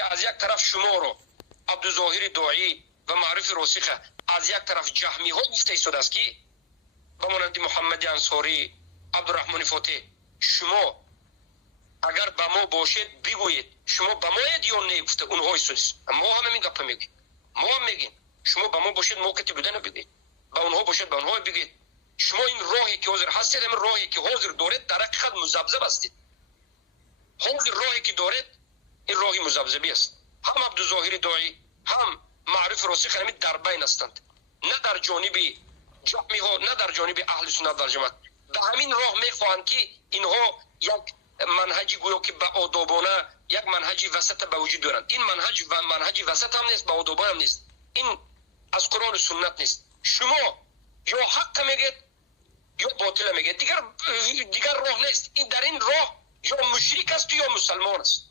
که از یک طرف شما رو عبدالظاهر داعی و معروف راسخه، از یک طرف جهمی ها گفته ایستاده است که بمانند محمد انصاری، عبدالرحمن فاتح، شما اگر به ما باشید بگویید شما به ما یا نه گفته اونها ایستاده است. ما هم همین گپ میگیم، ما هم میگیم شما به ما باشید موقعی بودن بگید، به اونها باشید به اونها بگید. شما این راهی که حاضر هستید، این راهی که حاضر دارید در حقیقت مذبذب هستید. حاضر راهی که دارید این راهی مذبذبی است. هم عبدالظاهر داعی هم معروف راسخ همین در بین هستند، نه در جانب جمعی ها نه در جانب اهل سنت در جماعت. به همین راه میخواهند که اینها یک منهجی گویا که به آدابانه یک منهجی وسط به وجود دارند. این منهج وسط هم نیست، به آدابانه هم نیست، این از قرآن و سنت نیست. شما یا حق میگید یا باطل میگید، دیگر راه نیست. این در این راه یا مشرک است یا مسلمان است.